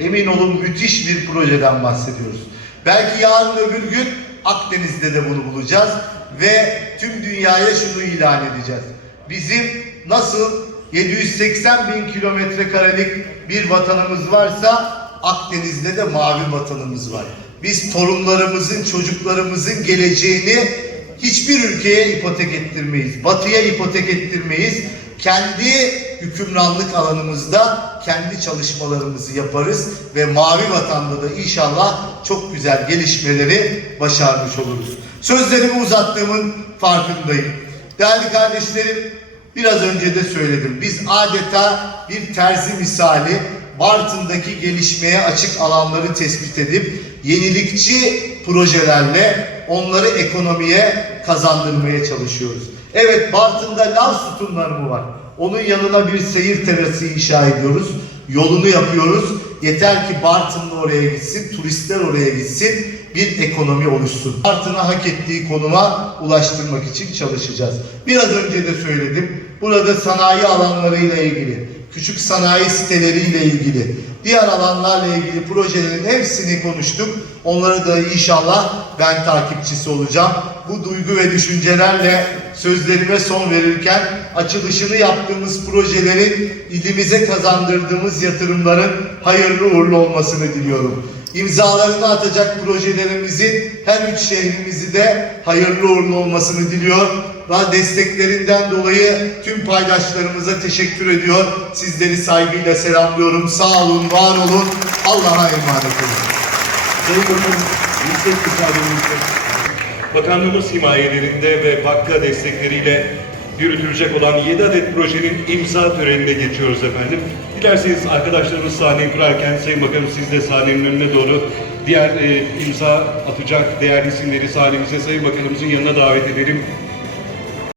Emin olun müthiş bir projeden bahsediyoruz. Belki yarın öbür gün Akdeniz'de de bunu bulacağız ve tüm dünyaya şunu ilan edeceğiz. Bizim nasıl 780 bin kilometre karelik bir vatanımız varsa Akdeniz'de de mavi vatanımız var. Biz torunlarımızın, çocuklarımızın geleceğini hiçbir ülkeye ipotek ettirmeyiz. Batıya ipotek ettirmeyiz. Kendi hükümranlık alanımızda kendi çalışmalarımızı yaparız ve mavi vatanda da inşallah çok güzel gelişmeleri başarmış oluruz. Sözlerimi uzattığımın farkındayım. Değerli kardeşlerim, biraz önce de söyledim. Biz adeta bir terzi misali Bartın'daki gelişmeye açık alanları tespit edip yenilikçi projelerle onları ekonomiye kazandırmaya çalışıyoruz. Evet Bartın'da lav sütunları mı var? Onun yanına bir seyir terası inşa ediyoruz. Yolunu yapıyoruz. Yeter ki Bartınlı oraya gitsin, turistler oraya gitsin, bir ekonomi oluşsun. Bartın'ı hak ettiği konuma ulaştırmak için çalışacağız. Biraz önce de söyledim. Burada sanayi alanlarıyla ilgili, küçük sanayi siteleriyle ilgili, diğer alanlarla ilgili projelerin hepsini konuştuk. Onları da inşallah ben takipçisi olacağım. Bu duygu ve düşüncelerle sözlerime son verirken açılışını yaptığımız projelerin ilimize kazandırdığımız yatırımların hayırlı uğurlu olmasını diliyorum. İmzalarını atacak projelerimizin her üç şehrimizi de hayırlı uğurlu olmasını diliyor. Ve desteklerinden dolayı tüm paydaşlarımıza teşekkür ediyor. Sizleri saygıyla selamlıyorum. Sağ olun, var olun. Allah'a emanet olun. Sayın Bakanım, yüksek. Bakanlığımız himayelerinde ve vakka destekleriyle yürütülecek olan 7 adet projenin imza törenine geçiyoruz efendim. Dilerseniz arkadaşlarımız sahneyi kurarken Sayın Bakanım siz de sahnenin önüne doğru diğer e, imza atacak değerli isimleri sahnemize Sayın Bakanımızın yanına davet edelim.